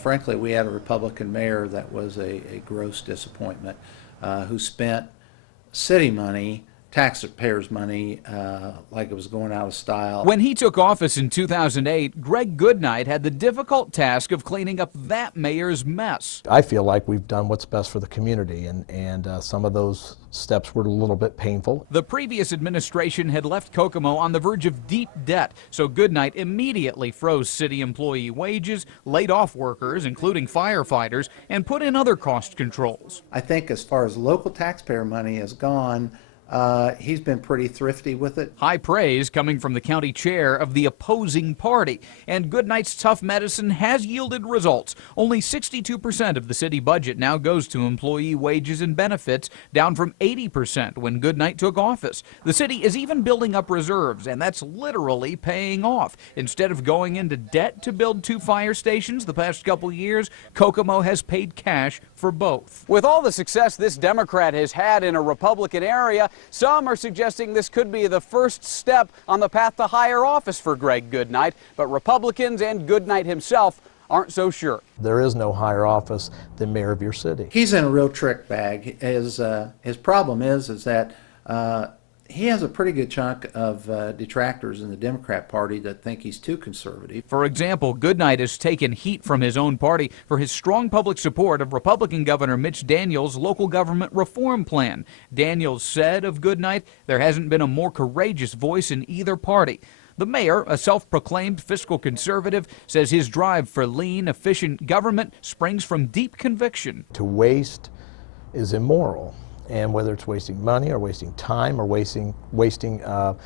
Frankly, we had a Republican mayor that was a gross disappointment, who spent city money, taxpayers' money, like it was going out of style. When he took office in 2008, Greg Goodnight had the difficult task of cleaning up that mayor's mess. I feel like we've done what's best for the community, and some of those steps were a little bit painful. The previous administration had left Kokomo on the verge of deep debt, so Goodnight immediately froze city employee wages, laid off workers, including firefighters, and put in other cost controls. I think as far as local taxpayer money has gone, he's been pretty thrifty with it. High praise coming from the county chair of the opposing party. And Goodnight's tough medicine has yielded results. Only 62% of the city budget now goes to employee wages and benefits, down from 80% when Goodnight took office. The city is even building up reserves, and that's literally paying off. Instead of going into debt to build 2 fire stations the past couple years, Kokomo has paid cash for both. With all the success this Democrat has had in a Republican area, some are suggesting this could be the first step on the path to higher office for Greg Goodnight, but Republicans and Goodnight himself aren't so sure. There is no higher office than mayor of your city. He's in a real trick bag. His problem is that he has a pretty good chunk of detractors in the Democrat Party that think he's too conservative. For example, Goodnight has taken heat from his own party for his strong public support of Republican Governor Mitch Daniels' local government reform plan. Daniels said of Goodnight, there hasn't been a more courageous voice in either party. The mayor, a self-proclaimed fiscal conservative, says his drive for lean, efficient government springs from deep conviction. To waste is immoral. And whether it's wasting money or wasting time or wasting your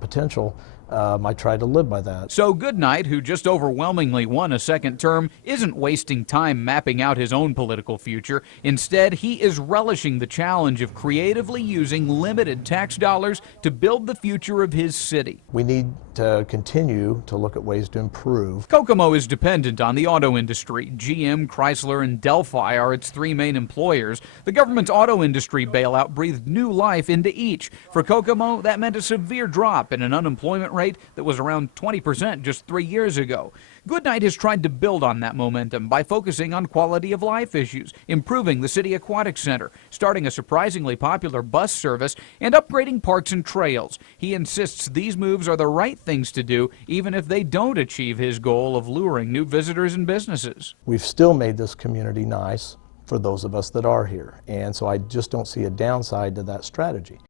potential, I try to live by that. So Goodnight, who just overwhelmingly won a second term, isn't wasting time mapping out his own political future. Instead, he is relishing the challenge of creatively using limited tax dollars to build the future of his city. We need to continue to look at ways to improve. Kokomo is dependent on the auto industry. GM, Chrysler, and Delphi are its 3 main employers. The government's auto industry bailout breathed new life into each. For Kokomo, that meant a severe drop in an unemployment rate that was around 20% just 3 years ago. Goodnight has tried to build on that momentum by focusing on quality of life issues, improving the city aquatic center, starting a surprisingly popular bus service, and upgrading parks and trails. He insists these moves are the right things to do, even if they don't achieve his goal of luring new visitors and businesses. We've still made this community nice for those of us that are here, and so I just don't see a downside to that strategy.